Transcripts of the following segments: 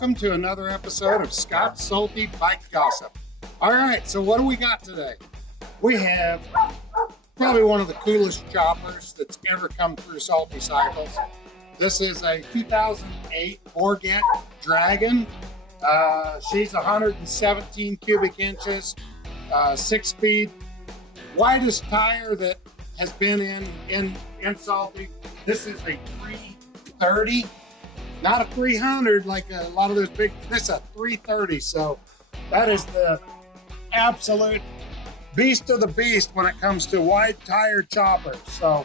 welcome to another episode of Scott's Salty Bike Gossip. All right, so what do we got today? We have probably one of the coolest choppers that's ever come through Salty Cycles. This is a 2008 Bourget Dragon. She's 117 cubic inches, 6-speed, widest tire that has been in Salty. This is a 330. Not a 300 like a lot of those big, this is a 330. So that is the absolute beast of the beast when it comes to wide tire choppers. So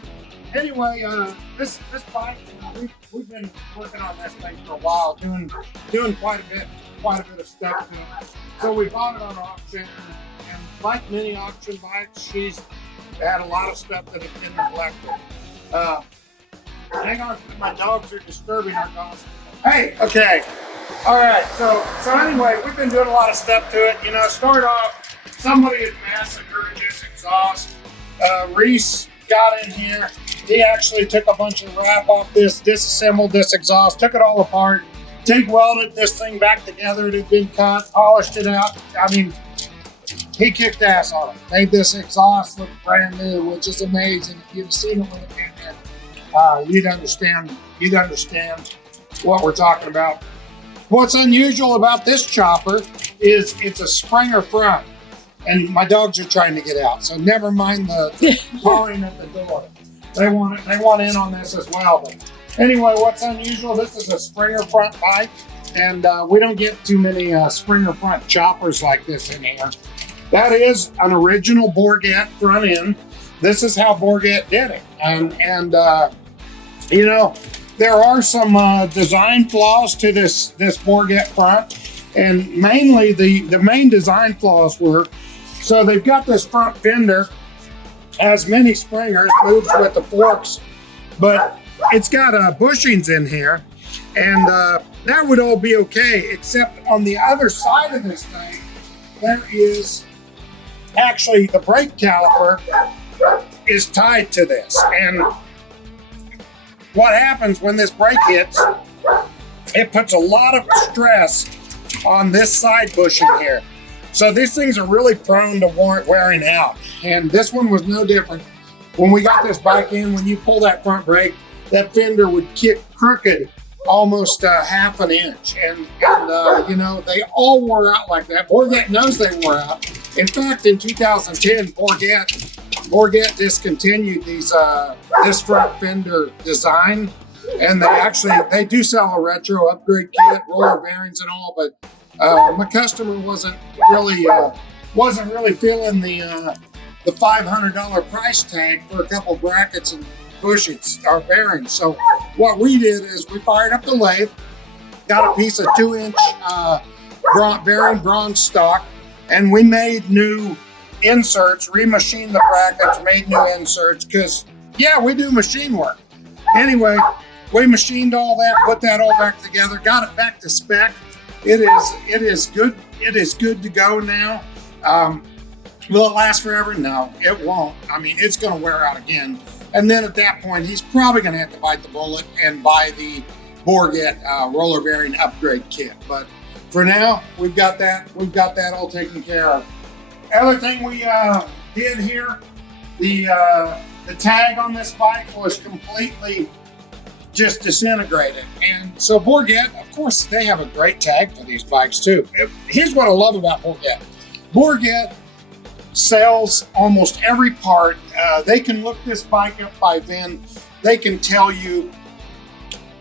anyway, this bike, we've been working on this thing for a while, doing quite a bit of stuff to it. So we bought it on auction, and like many auction bikes, she's had a lot of stuff that has been neglected. Hang on, my dogs are disturbing our gossip. Hey, okay. All right, so anyway, we've been doing a lot of stuff to it. You know, start off, somebody had massacred this exhaust. Reese got in here. He actually took a bunch of wrap off this, disassembled this exhaust, took it all apart, TIG welded this thing back together. It had been cut, polished it out. I mean, he kicked ass on it. Made this exhaust look brand new, which is amazing. If you'd seen it when it came in, you'd understand what we're talking about. What's unusual about this chopper is it's a Springer front, and my dogs are trying to get out, so never mind the pawing at the door. They want in on this as well. But anyway, what's unusual, this is a Springer front bike, and we don't get too many Springer front choppers like this in here. That is an original Bourget front end. This is how Bourget did it. And you know, there are some design flaws to this Bourget front, and mainly the main design flaws were, so they've got this front fender, has many springers, moves with the forks, but it's got bushings in here, and that would all be okay, except on the other side of this thing, there is actually the brake caliper is tied to this. And what happens when this brake hits, it puts a lot of stress on this side bushing here. So these things are really prone to wearing out. And this one was no different. When we got this bike in, when you pull that front brake, that fender would kick crooked almost half an inch. And you know, they all wore out like that. Bourget knows they wore out. In fact, in 2010, Bourget discontinued this front fender design, and they do sell a retro upgrade kit, roller bearings and all, but my customer wasn't really feeling the $500 price tag for a couple brackets and bushings or bearings. So what we did is we fired up the lathe, got a piece of 2-inch bearing bronze stock, and we made new inserts, remachined the brackets, made new inserts, because yeah, we do machine work. Anyway, we machined all that, put that all back together, got it back to spec. It is good to go now. Will it last forever? No, it won't. I mean, it's going to wear out again, and then at that point, he's probably going to have to bite the bullet and buy the Bourget roller bearing upgrade kit. But for now, we've got that all taken care of. Other thing we did here, the tag on this bike was completely just disintegrated. And so Bourget, of course, they have a great tag for these bikes too. Here's what I love about Bourget. Bourget sells almost every part. They can look this bike up by VIN. They can tell you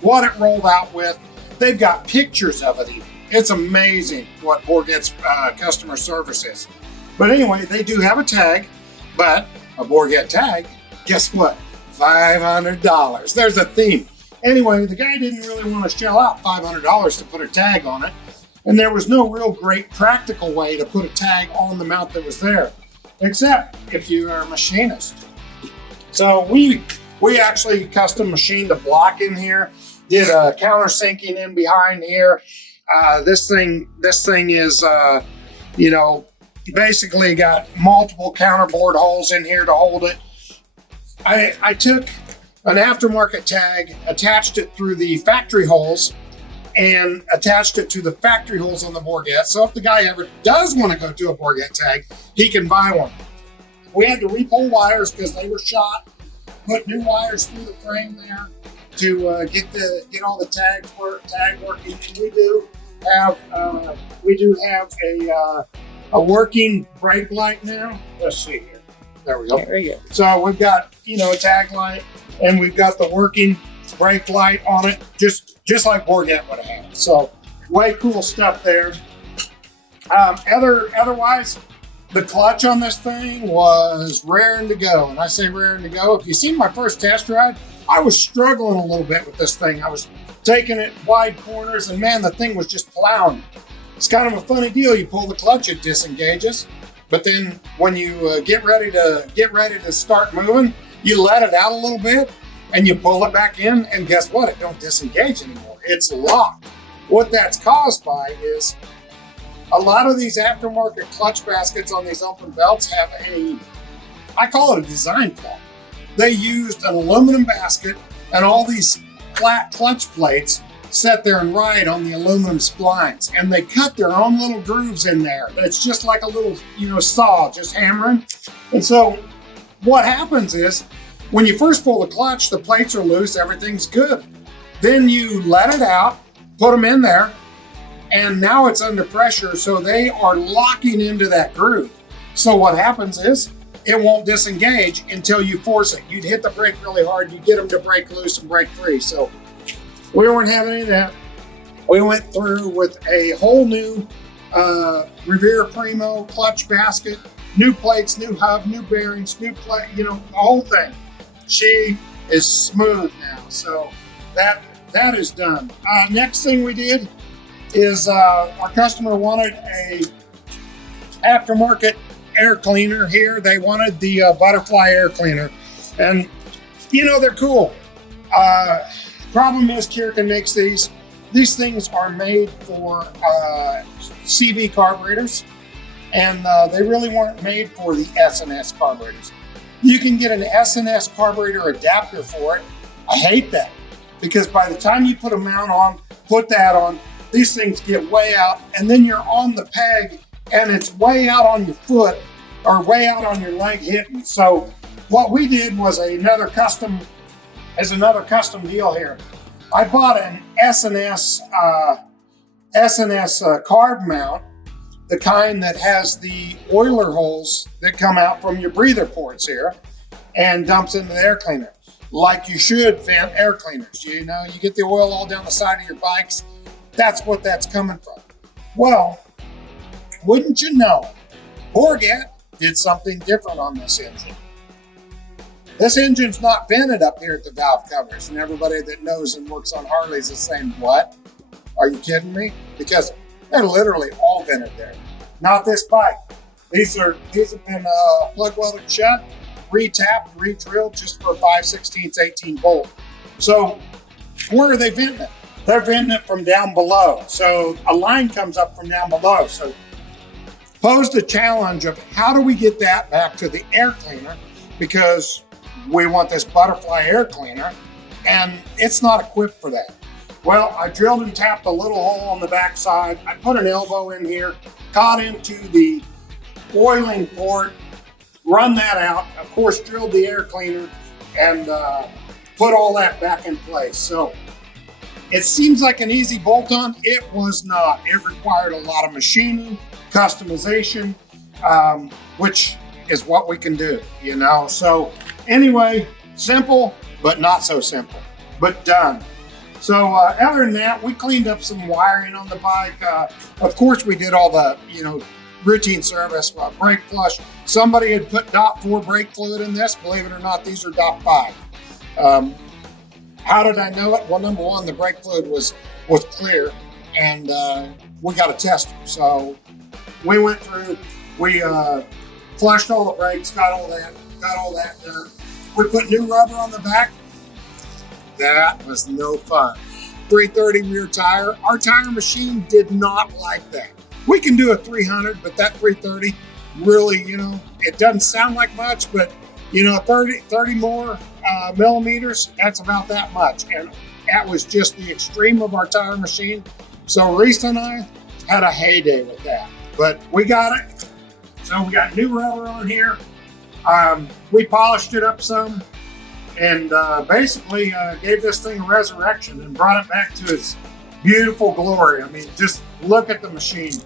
what it rolled out with. They've got pictures of it even. It's amazing what Bourget's customer service is. But anyway, they do have a tag, but a Bourget tag, guess what? $500. There's a theme. Anyway, the guy didn't really want to shell out $500 to put a tag on it, and there was no real great practical way to put a tag on the mount that was there, except if you are a machinist. So we actually custom machined a block in here, did a countersinking in behind here. This thing is, you know, basically got multiple counterboard holes in here to hold it. I took an aftermarket tag, attached it through the factory holes, and attached it to the factory holes on the Bourget. So if the guy ever does want to go to a Bourget tag, he can buy one. We had to repull wires because they were shot, put new wires through the frame there to get all the tag working. And we do have a working brake light now. Let's see here. There we go. There we go. So we've got, a tag light, and we've got the working brake light on it, just like Bourget would have had. So way cool stuff there. Otherwise, the clutch on this thing was raring to go. And I say raring to go. If you seen my first test ride, I was struggling a little bit with this thing. I was taking it wide corners, and man, the thing was just plowing. It's kind of a funny deal. You pull the clutch, it disengages. But then when you get ready to start moving, you let it out a little bit and you pull it back in, and guess what? It don't disengage anymore. It's locked. What that's caused by is a lot of these aftermarket clutch baskets on these open belts have I call it a design flaw. They used an aluminum basket and all these flat clutch plates set there and ride on the aluminum splines, and they cut their own little grooves in there. It's just like a little, saw just hammering. And so what happens is when you first pull the clutch, the plates are loose, everything's good. Then you let it out, put them in there, and now it's under pressure, so they are locking into that groove. So what happens is it won't disengage until you force it. You'd hit the brake really hard, you get them to break loose and break free. So we weren't having any of that. We went through with a whole new Revere Primo clutch basket, new plates, new hub, new bearings, new plate, the whole thing. She is smooth now, so that is done. Next thing we did is our customer wanted a aftermarket air cleaner here. They wanted the butterfly air cleaner, and they're cool. Problem is, Kirkin makes these. These things are made for CV carburetors, and they really weren't made for the S&S carburetors. You can get an S&S carburetor adapter for it. I hate that, because by the time you put a mount on, put that on, these things get way out, and then you're on the peg, and it's way out on your foot or way out on your leg hitting. So what we did was another custom deal here. I bought an S&S carb mount, the kind that has the oiler holes that come out from your breather ports here and dumps into the air cleaner, like you should vent air cleaners. You get the oil all down the side of your bikes. That's what that's coming from. Well, wouldn't you know, Bourget did something different on this engine. This engine's not vented up here at the valve covers, and everybody that knows and works on Harleys is saying, what? Are you kidding me? Because they're literally all vented there. Not this bike. These have been plug welded shut, re-tapped, re-drilled just for a 5/16 18 bolt. So where are they venting it? They're venting it from down below. So a line comes up from down below. So posed a challenge of how do we get that back to the air cleaner, because we want this butterfly air cleaner, and it's not equipped for that. Well, I drilled and tapped a little hole on the back side. I put an elbow in here, caught into the oiling port, run that out, of course, drilled the air cleaner, and put all that back in place. So it seems like an easy bolt-on. It was not. It required a lot of machining, customization, which is what we can do, So anyway, simple, but not so simple, but done. So other than that, we cleaned up some wiring on the bike. Of course, we did all the, routine service, brake flush. Somebody had put DOT4 brake fluid in this. Believe it or not, these are DOT5. How did I know it? Well, number one, the brake fluid was clear, and we got a tester. So we went through, we flushed all the brakes, got all that done. We put new rubber on the back. That was no fun. 330 rear tire. Our tire machine did not like that. We can do a 300, but that 330 really, it doesn't sound like much, but 30 more millimeters. That's about that much. And that was just the extreme of our tire machine. So Reese and I had a heyday with that, but we got it. So we got new rubber on here. We polished it up some and basically gave this thing a resurrection and brought it back to its beautiful glory. I mean, just look at the machine.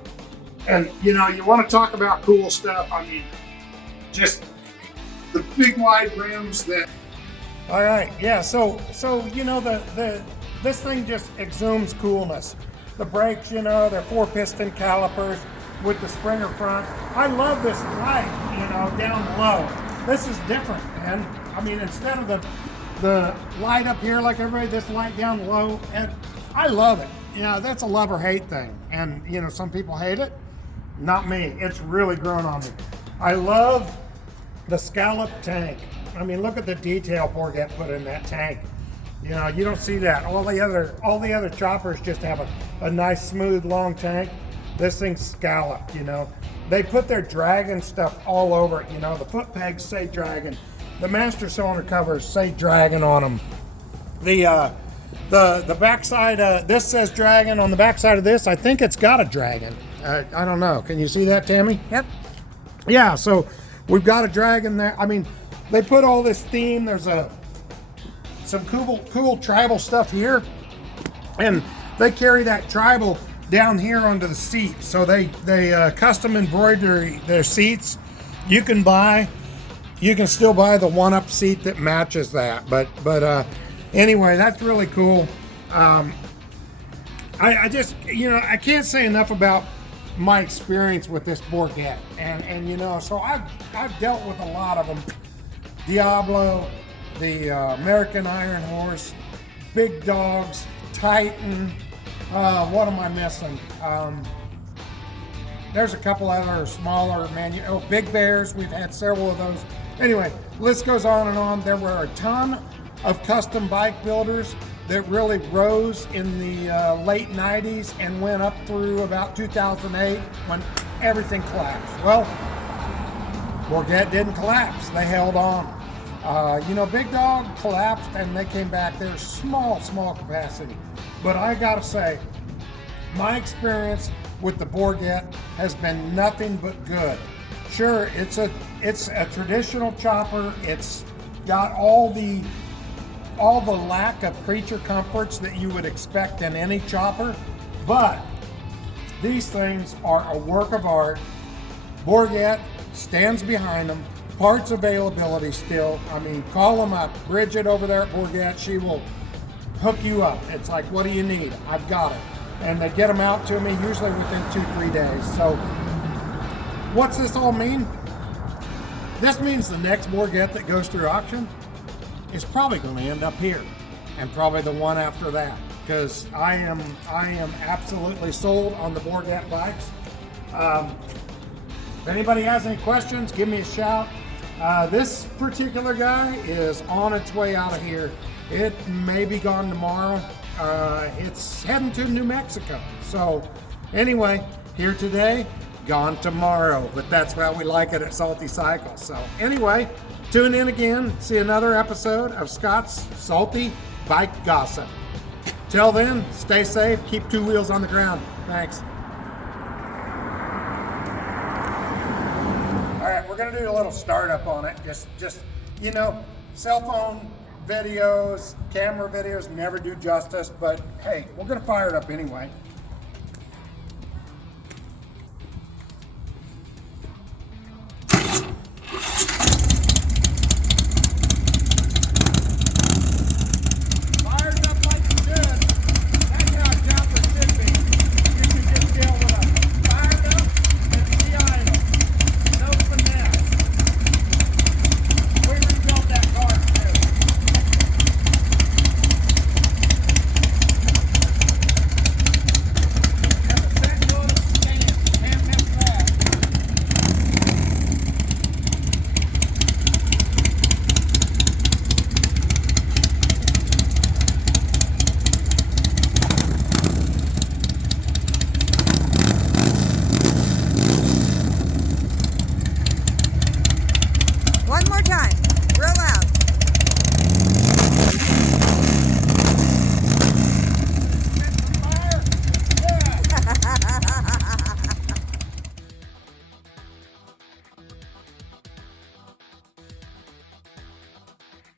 And you know, you want to talk about cool stuff. I mean, just the big wide rims that. All right, yeah. So you know, this thing just exudes coolness. The brakes, you know, they're 4-piston calipers with the Springer front. I love this light, you know, down low. This is different, man. I mean, instead of the light up here like everybody, this light down low, and I love it. You know, that's a love or hate thing. And you know, some people hate it. Not me. It's really grown on me. I love the scallop tank. I mean, look at the detail Bourget put in that tank. You know, you don't see that. All the other choppers just have a nice, smooth, long tank. This thing's scalloped, you know. They put their Dragon stuff all over it, you know. The foot pegs say Dragon. The master cylinder covers say Dragon on them. The backside, this says Dragon. On the backside of this, I think it's got a Dragon. I don't know. Can you see that, Tammy? Yep. Yeah, so we've got a Dragon there. I mean, they put all this theme. There's some cool tribal stuff here, and they carry that tribal down here onto the seat. So they custom embroider their seats. You can still buy the one-up seat that matches that. But anyway, that's really cool. I just, you know, I can't say enough about my experience with this Bourget, and you know, so I've dealt with a lot of them. Diablo, the American Iron Horse, Big Dogs, Titan. What am I missing? There's a couple other smaller Big Bears. We've had several of those. Anyway, list goes on and on. There were a ton of custom bike builders that really rose in the late 90s and went up through about 2008 when everything collapsed. Well, Bourget didn't collapse. They held on. You know, Big Dog collapsed and they came back. They're small capacity. But I gotta say, my experience with the Bourget has been nothing but good. Sure, it's a traditional chopper. It's got all the lack of creature comforts that you would expect in any chopper, but these things are a work of art. Bourget stands behind them. Parts availability still. I mean, call them up. Bridget over there at Bourget, she will hook you up. It's like, what do you need? I've got it. And they get them out to me usually within 2-3 days. So what's this all mean? This means the next Bourget that goes through auction is probably going to end up here, and probably the one after that, because I am absolutely sold on the Bourget bikes. If anybody has any questions, give me a shout. This particular guy is on its way out of here. It may be gone tomorrow. It's heading to New Mexico. So anyway, here today, gone tomorrow. But that's how we like it at Salty Cycles. So anyway, tune in again. See another episode of Scott's Salty Bike Gossip. Till then, stay safe. Keep 2 wheels on the ground. Thanks. All right, we're gonna do a little startup on it. Just you know, cell phone videos, camera videos never do justice, but hey, we're gonna fire it up anyway.